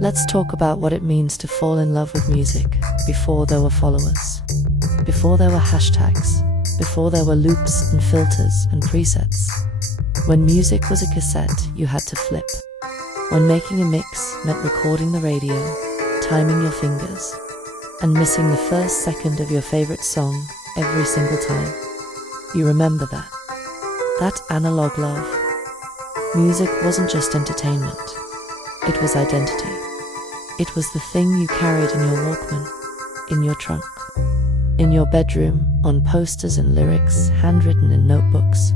Let's talk about what it means to fall in love with music before there were followers, before there were hashtags, before there were loops and filters and presets. When music was a cassette, you had to flip. When making a mix meant recording the radio, timing your fingers, and missing the first second of your favorite song every single time. You remember that? That analog love. Music wasn't just entertainment. It was identity. It was the thing you carried in your Walkman, in your trunk, in your bedroom, on posters and lyrics handwritten in notebooks.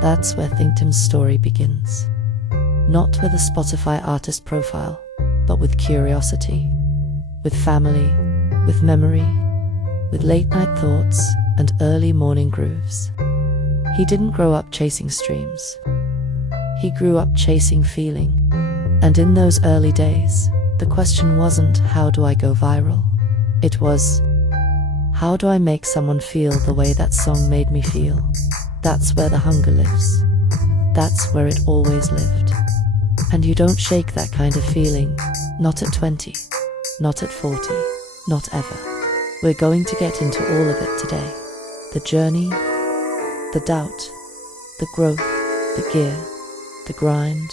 That's where ThinkTimm's story begins. Not with a Spotify artist profile, but with curiosity, with family, with memory, with late-night thoughts and early morning grooves. He didn't grow up chasing streams. He grew up chasing feeling. And in those early days, the question wasn't, how do I go viral? It was, how do I make someone feel the way that song made me feel? That's where the hunger lives. That's where it always lived. And you don't shake that kind of feeling, not at 20, not at 40, not ever. We're going to get into all of it today. The journey, the doubt, the growth, the gear, the grind,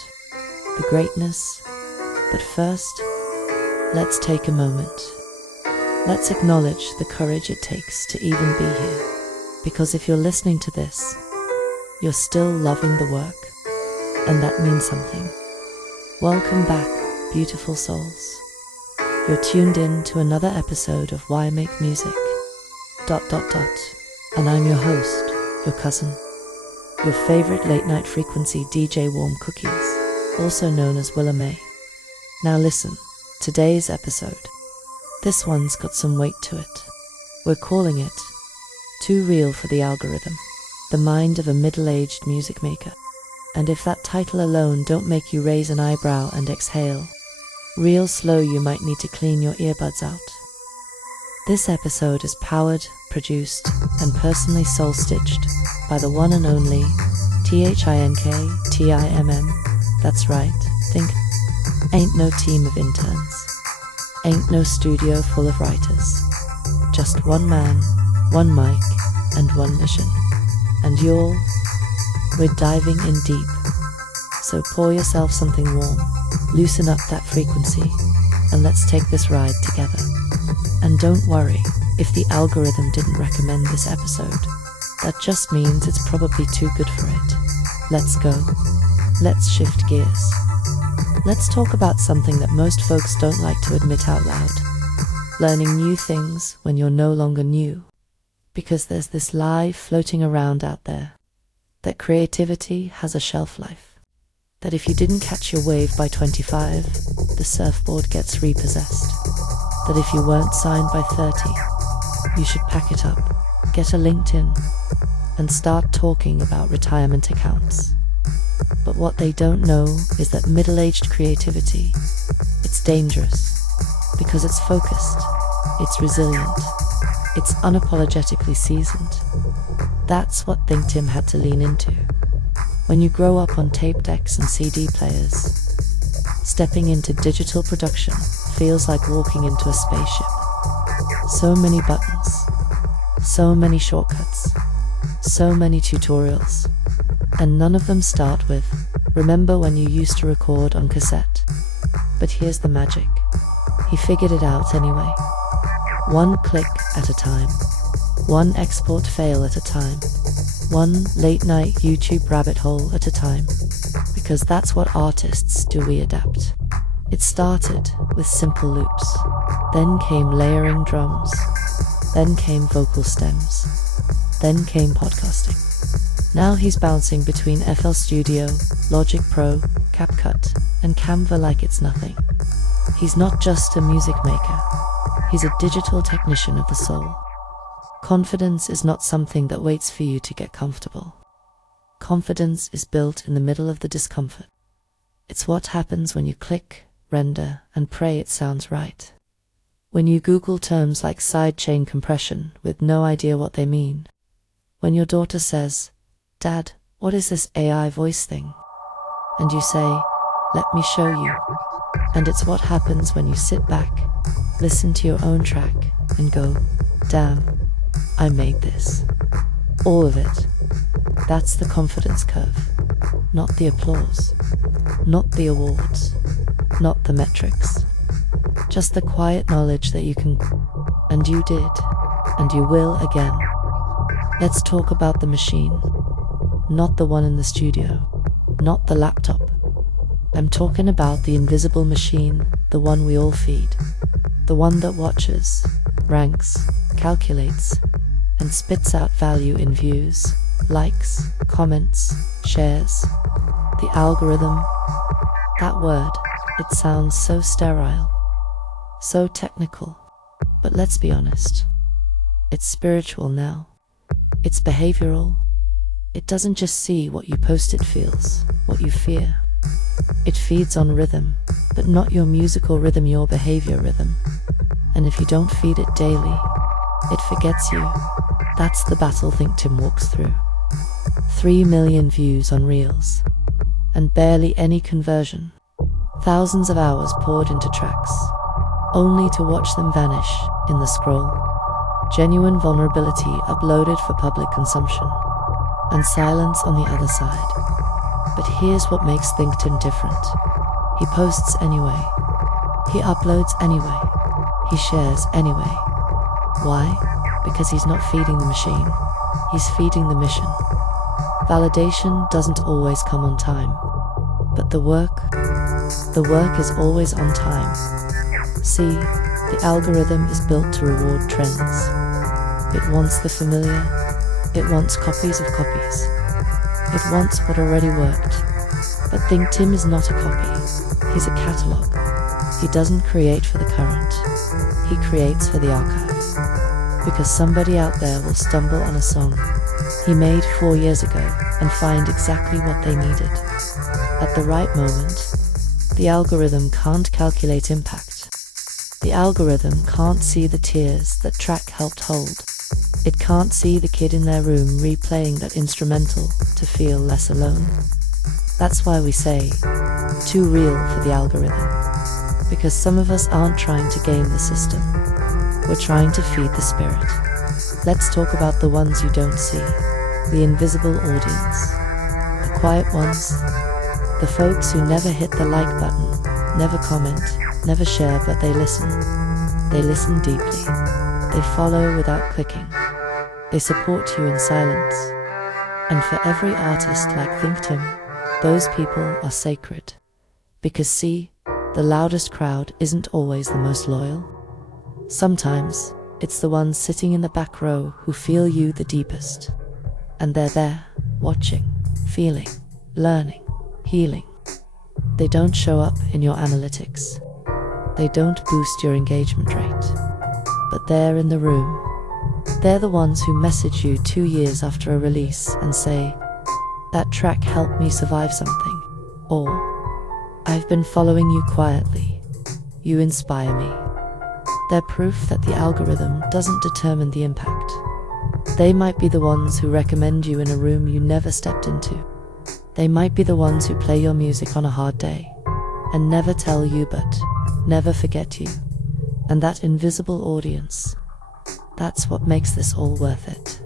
the greatness. But first, let's take a moment. Let's acknowledge the courage it takes to even be here. Because if you're listening to this, you're still loving the work, and that means something. Welcome back, beautiful souls. You're tuned in to another episode of Why Make Music? ... And I'm your host, your cousin, your favorite late-night frequency DJ Warm Cookies, also known as Willa May. Now listen, today's episode. This one's got some weight to it. We're calling it Too Real for the Algorithm, the mind of a middle-aged music maker. And if that title alone don't make you raise an eyebrow and exhale, real slow, you might need to clean your earbuds out. This episode is powered, produced, and personally soul-stitched by the one and only ThinkTimm. That's right, think. Ain't no team of interns. Ain't no studio full of writers. Just one man, one mic, and one mission. And we're diving in deep. So pour yourself something warm, loosen up that frequency, and let's take this ride together. And don't worry if the algorithm didn't recommend this episode. That just means it's probably too good for it. Let's go. Let's shift gears. Let's talk about something that most folks don't like to admit out loud. Learning new things when you're no longer new. Because there's this lie floating around out there that creativity has a shelf life. That if you didn't catch your wave by 25, the surfboard gets repossessed. That if you weren't signed by 30, you should pack it up, get a LinkedIn, and start talking about retirement accounts. But what they don't know is that middle-aged creativity, it's dangerous because it's focused, it's resilient, it's unapologetically seasoned. That's what ThinkTimm had to lean into. When you grow up on tape decks and CD players, stepping into digital production feels like walking into a spaceship. So many buttons, so many shortcuts, so many tutorials, and none of them start with, remember when you used to record on cassette? But here's the magic. He figured it out anyway. One click at a time. One export fail at a time. One late-night YouTube rabbit hole at a time. Because that's what artists do, we adapt. It started with simple loops. Then came layering drums. Then came vocal stems. Then came podcasting. Now he's bouncing between FL Studio, Logic Pro, CapCut, and Canva like it's nothing. He's not just a music maker. He's a digital technician of the soul. Confidence is not something that waits for you to get comfortable. Confidence is built in the middle of the discomfort. It's what happens when you click, render, and pray it sounds right. When you Google terms like sidechain compression with no idea what they mean. When your daughter says, "Dad, what is this AI voice thing?" And you say, "Let me show you." And it's what happens when you sit back, listen to your own track, and go, damn, I made this. All of it. That's the confidence curve. Not the applause. Not the awards. Not the metrics. Just the quiet knowledge that you can, and you did, and you will again. Let's talk about the machine. Not the one in the studio. Not the laptop. I'm talking about the invisible machine, the one we all feed. The one that watches, ranks, calculates, and spits out value in views, likes, comments, shares. The algorithm. That word, it sounds so sterile, so technical. But let's be honest. It's spiritual now. It's behavioral. It doesn't just see what you post, it feels what you fear. It feeds on rhythm, but not your musical rhythm, your behavior rhythm. And if you don't feed it daily, it forgets you. That's the battle ThinkTimm walks through. 3 million views on Reels, and barely any conversion. Thousands of hours poured into tracks, only to watch them vanish in the scroll. Genuine vulnerability uploaded for public consumption, and silence on the other side. But here's what makes ThinkTimm different. He posts anyway. He uploads anyway. He shares anyway. Why? Because he's not feeding the machine. He's feeding the mission. Validation doesn't always come on time. But the work is always on time. See, the algorithm is built to reward trends. It wants the familiar. It wants copies of copies. It wants what already worked. But ThinkTimm is not a copy. He's a catalogue. He doesn't create for the current. He creates for the archive. Because somebody out there will stumble on a song he made 4 years ago and find exactly what they needed. At the right moment. The algorithm can't calculate impact. The algorithm can't see the tears that track helped hold. It can't see the kid in their room replaying that instrumental to feel less alone. That's why we say, too real for the algorithm. Because some of us aren't trying to game the system. We're trying to feed the spirit. Let's talk about the ones you don't see. The invisible audience. The quiet ones. The folks who never hit the like button, never comment, never share, but they listen. They listen deeply. They follow without clicking. They support you in silence. And for every artist like ThinkTimm, those people are sacred. Because see, the loudest crowd isn't always the most loyal. Sometimes, it's the ones sitting in the back row who feel you the deepest. And they're there, watching, feeling, learning, healing. They don't show up in your analytics. They don't boost your engagement rate. But they're in the room. They're the ones who message you 2 years after a release and say, that track helped me survive something. Or, I've been following you quietly. You inspire me. They're proof that the algorithm doesn't determine the impact. They might be the ones who recommend you in a room you never stepped into. They might be the ones who play your music on a hard day and never tell you but never forget you. And that invisible audience, that's what makes this all worth it.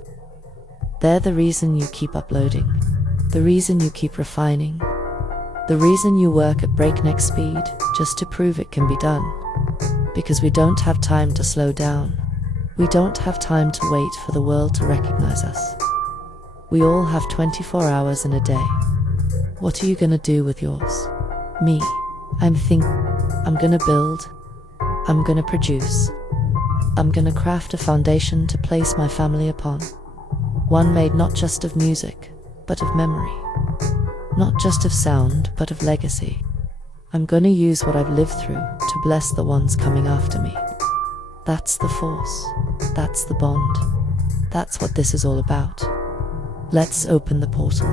They're the reason you keep uploading, the reason you keep refining, the reason you work at breakneck speed just to prove it can be done. Because we don't have time to slow down. We don't have time to wait for the world to recognize us. We all have 24 hours in a day. What are you gonna do with yours? Me, I'm gonna build. I'm gonna produce. I'm gonna craft a foundation to place my family upon. One made not just of music, but of memory. Not just of sound, but of legacy. I'm gonna use what I've lived through to bless the ones coming after me. That's the force. That's the bond. That's what this is all about. Let's open the portal.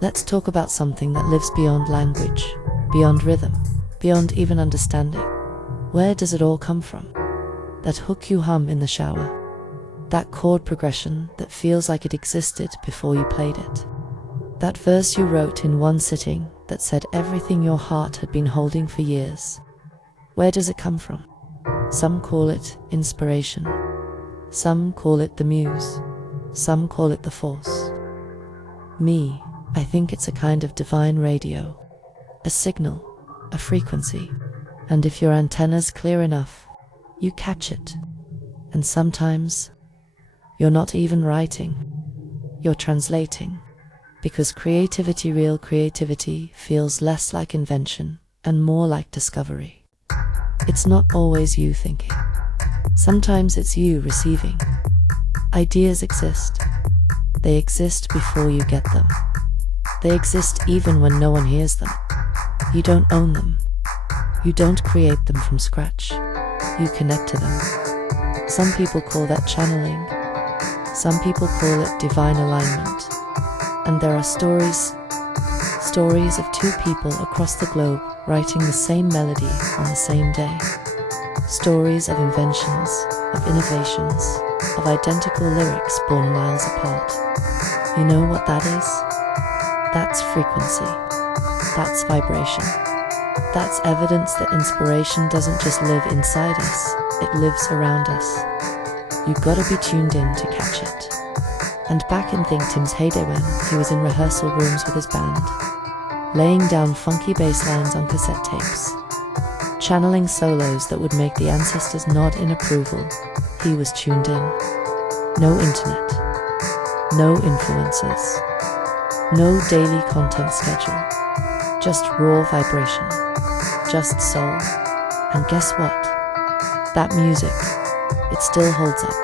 Let's talk about something that lives beyond language, beyond rhythm, beyond even understanding. Where does it all come from? That hook you hum in the shower. That chord progression that feels like it existed before you played it. That verse you wrote in one sitting that said everything your heart had been holding for years. Where does it come from? Some call it inspiration. Some call it the muse. Some call it the force. Me, I think it's a kind of divine radio. A signal, a frequency. And if your antenna's clear enough, you catch it. And sometimes, you're not even writing. You're translating. Because creativity, real creativity, feels less like invention and more like discovery. It's not always you thinking. Sometimes it's you receiving. Ideas exist. They exist before you get them. They exist even when no one hears them. You don't own them. You don't create them from scratch. You connect to them. Some people call that channeling. Some people call it divine alignment. And there are stories of two people across the globe writing the same melody on the same day. Stories of inventions, of innovations, of identical lyrics born miles apart. You know what that is? That's frequency. That's vibration. That's evidence that inspiration doesn't just live inside us, it lives around us. You've got to be tuned in to catch it. And back in ThinkTimm's heyday when he was in rehearsal rooms with his band, laying down funky bass lines on cassette tapes, channeling solos that would make the ancestors nod in approval, he was tuned in. No internet, no influencers, no daily content schedule, just raw vibration, just soul. And guess what? That music, it still holds up,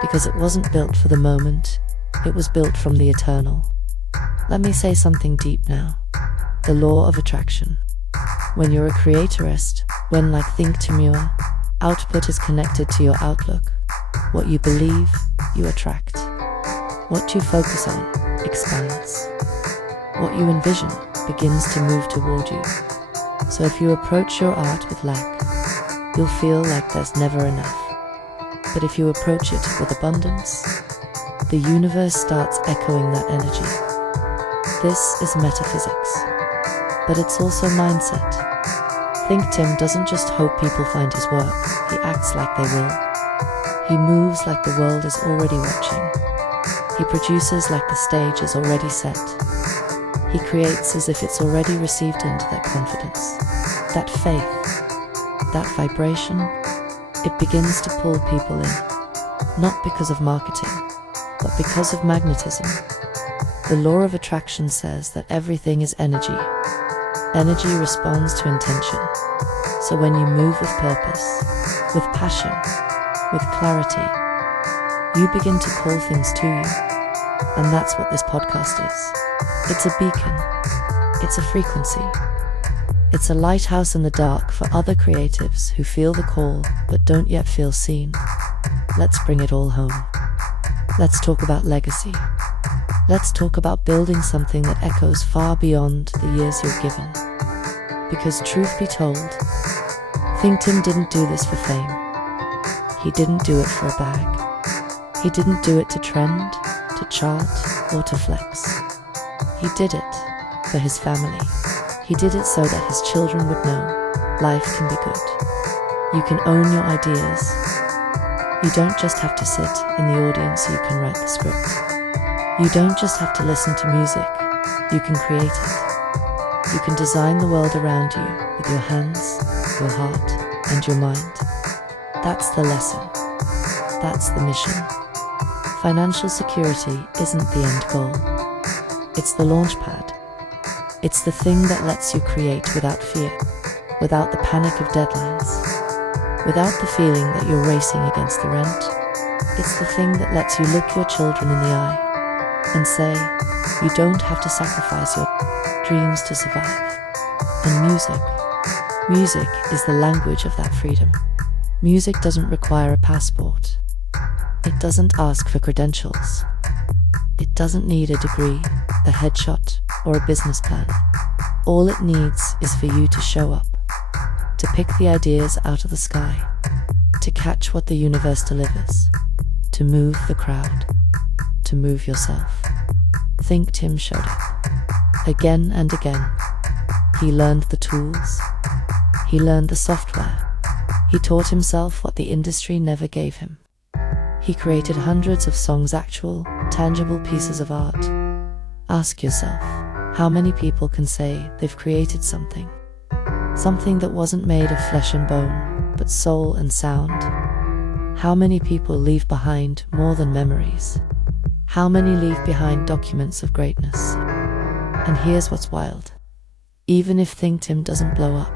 because it wasn't built for the moment, it was built from the eternal. Let me say something deep now. The law of attraction. When you're a creatorist, when like ThinkTimm, output is connected to your outlook. What you believe, you attract. What you focus on, expands. What you envision begins to move toward you. So if you approach your art with lack, you'll feel like there's never enough. But if you approach it with abundance, the universe starts echoing that energy. This is metaphysics. But it's also mindset. ThinkTimm doesn't just hope people find his work, he acts like they will. He moves like the world is already watching. He produces like the stage is already set. He creates as if it's already received into that confidence, that faith, that vibration. It begins to pull people in, not because of marketing, but because of magnetism. The law of attraction says that everything is energy. Energy responds to intention. So when you move with purpose, with passion, with clarity, you begin to call things to you. And that's what this podcast is. It's a beacon. It's a frequency. It's a lighthouse in the dark for other creatives who feel the call but don't yet feel seen. Let's bring it all home. Let's talk about legacy. Let's talk about building something that echoes far beyond the years you're given. Because truth be told, ThinkTimm didn't do this for fame. He didn't do it for a bag. He didn't do it to trend, to chart, or to flex. He did it for his family. He did it so that his children would know life can be good. You can own your ideas. You don't just have to sit in the audience, you can write the script. You don't just have to listen to music, you can create it. You can design the world around you with your hands, your heart, and your mind. That's the lesson. That's the mission. Financial security isn't the end goal. It's the launch pad. It's the thing that lets you create without fear, without the panic of deadlines, without the feeling that you're racing against the rent. It's the thing that lets you look your children in the eye and say, you don't have to sacrifice your dreams to survive. And music is the language of that freedom. Music doesn't require a passport. It doesn't ask for credentials. It doesn't need a degree, a headshot, or a business plan. All it needs is for you to show up, to pick the ideas out of the sky, to catch what the universe delivers, to move the crowd, to move yourself. ThinkTimm showed up. Again and again. He learned the tools. He learned the software. He taught himself what the industry never gave him. He created hundreds of songs, actual, tangible pieces of art. Ask yourself, how many people can say they've created something? Something that wasn't made of flesh and bone, but soul and sound. How many people leave behind more than memories? How many leave behind documents of greatness? And here's what's wild. Even if ThinkTimm doesn't blow up,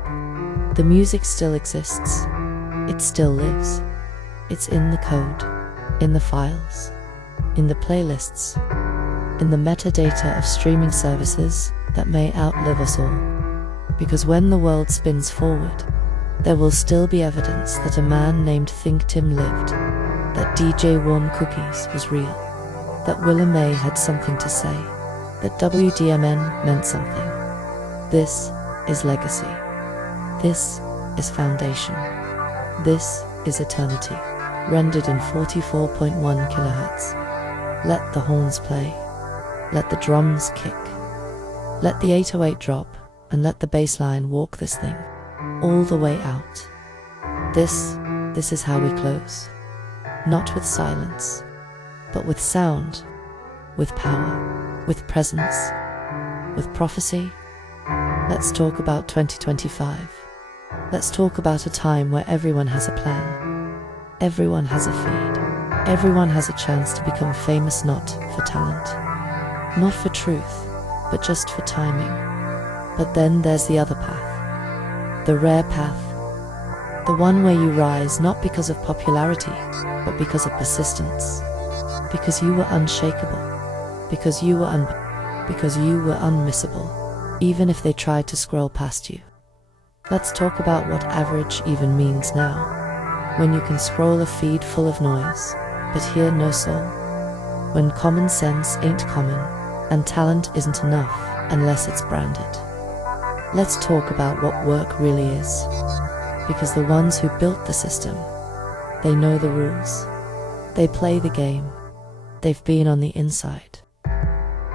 the music still exists. It still lives. It's in the code, in the files, in the playlists, in the metadata of streaming services that may outlive us all. Because when the world spins forward, there will still be evidence that a man named ThinkTimm lived, that DJ Warm Cookies was real, that Willa May had something to say, that WDMN meant something. This is legacy. This is foundation. This is eternity, rendered in 44.1 kilohertz. Let the horns play. Let the drums kick. Let the 808 drop, and let the bass line walk this thing all the way out. This is how we close. Not with silence, but with sound, with power, with presence, with prophecy. Let's talk about 2025. Let's talk about a time where everyone has a plan. Everyone has a feed. Everyone has a chance to become famous, not for talent, not for truth, but just for timing. But then there's the other path. The rare path. The one where you rise not because of popularity, but because of persistence. Because you were unshakable. Because you were unmissable, even if they tried to scroll past you. Let's talk about what average even means now. When you can scroll a feed full of noise, but hear no soul. When common sense ain't common, and talent isn't enough unless it's branded. Let's talk about what work really is. Because the ones who built the system, they know the rules. They play the game. They've been on the inside.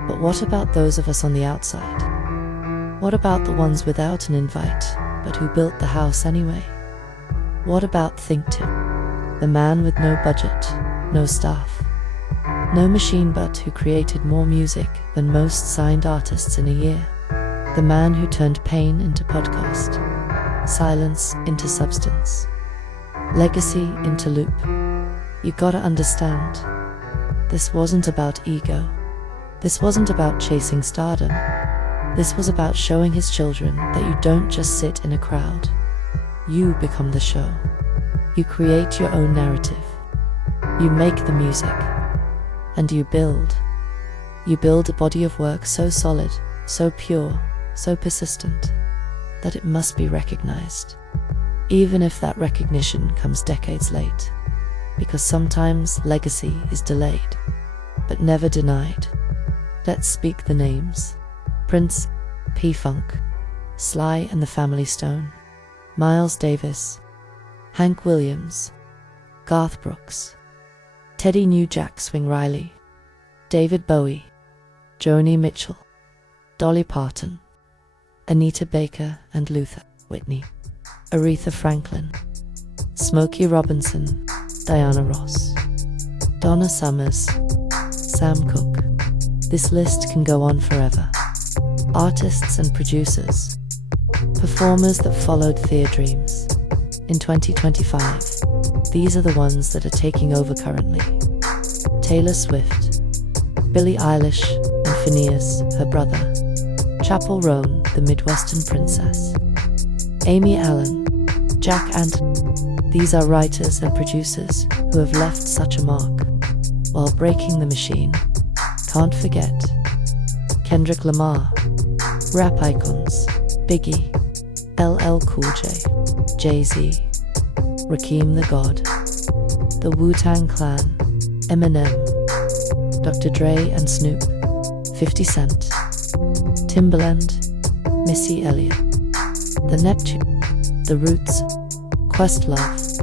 But what about those of us on the outside? What about the ones without an invite, but who built the house anyway? What about ThinkTimm, the man with no budget, no staff, no machine, but who created more music than most signed artists in a year? The man who turned pain into podcast, silence into substance, legacy into loop. You gotta understand, this wasn't about ego. This wasn't about chasing stardom. This was about showing his children that you don't just sit in a crowd. You become the show. You create your own narrative. You make the music. And you build. You build a body of work so solid, so pure, so persistent, that it must be recognized. Even if that recognition comes decades late. Because sometimes legacy is delayed, but never denied. Let's speak the names. Prince, P-Funk, Sly and the Family Stone, Miles Davis, Hank Williams, Garth Brooks, Teddy New Jack Swing Riley, David Bowie, Joni Mitchell, Dolly Parton, Anita Baker and Luther, Whitney, Aretha Franklin, Smokey Robinson, Diana Ross, Donna Summers, Sam Cooke. This list can go on forever. Artists and producers, performers that followed their dreams. In 2025, these are the ones that are taking over currently. Taylor Swift, Billie Eilish and Phineas, her brother, Chappell Roan, the Midwestern princess, Amy Allen, Jack Antonoff. These are writers and producers who have left such a mark while breaking the machine. Can't forget Kendrick Lamar, rap icons, Biggie, LL Cool J, Jay-Z, Rakim the God, the Wu-Tang Clan, Eminem, Dr. Dre and Snoop, 50 Cent, Timbaland, Missy Elliott, The Neptune, The Roots, Questlove.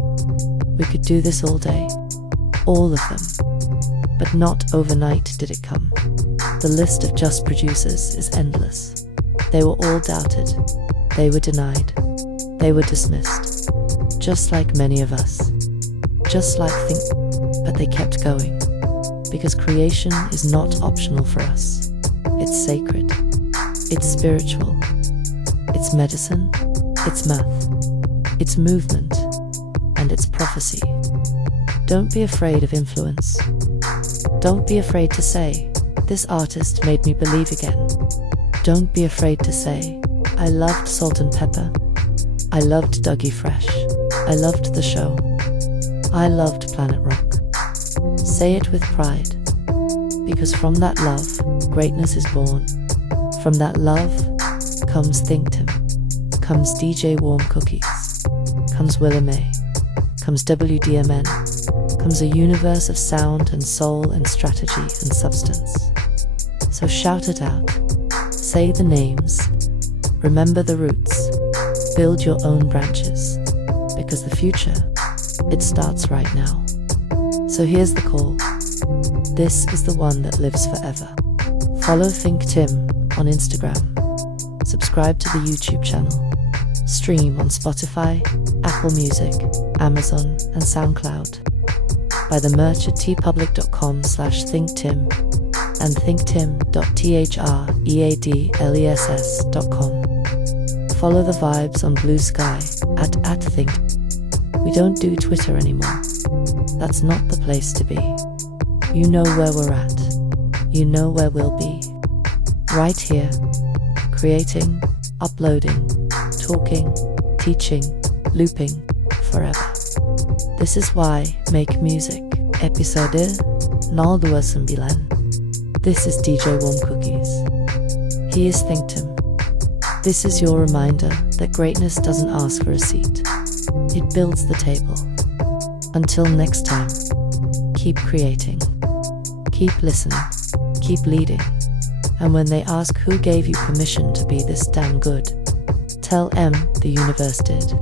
We could do this all day, all of them. But not overnight did it come. The list of just producers is endless. They were all doubted. They were denied. They were dismissed, just like many of us, just like but they kept going, because creation is not optional for us. It's sacred, it's spiritual, it's medicine, it's math, it's movement, and it's prophecy. Don't be afraid of influence. Don't be afraid to say, this artist made me believe again. Don't be afraid to say, I loved Salt and Pepper. I loved Dougie Fresh. I loved The Show. I loved Planet Rock. Say it with pride, because from that love, greatness is born. From that love comes ThinkTimm, comes DJ Warm Cookies, comes Willa May, comes WDMN, comes a universe of sound and soul and strategy and substance. So shout it out, say the names, remember the roots, build your own branches, because the future, it starts right now. So here's the call. This is the one that lives forever. Follow ThinkTimm on Instagram. Subscribe to the YouTube channel. Stream on Spotify, Apple Music, Amazon, and SoundCloud. Buy the merch at tpublic.com/thinktimm and thinktimm.threadless.com. Follow the vibes on Blue Sky at Think. We don't do Twitter anymore. That's not the place to be. You know where we're at. You know where we'll be. Right here. Creating, uploading, talking, teaching, looping, forever. This is why Make Music, episode 029. This is DJ Warm Cookies. He is ThinkTimm. This is your reminder that greatness doesn't ask for a seat. It builds the table. Until next time, keep creating, keep listening, keep leading. And when they ask who gave you permission to be this damn good, tell M the universe did.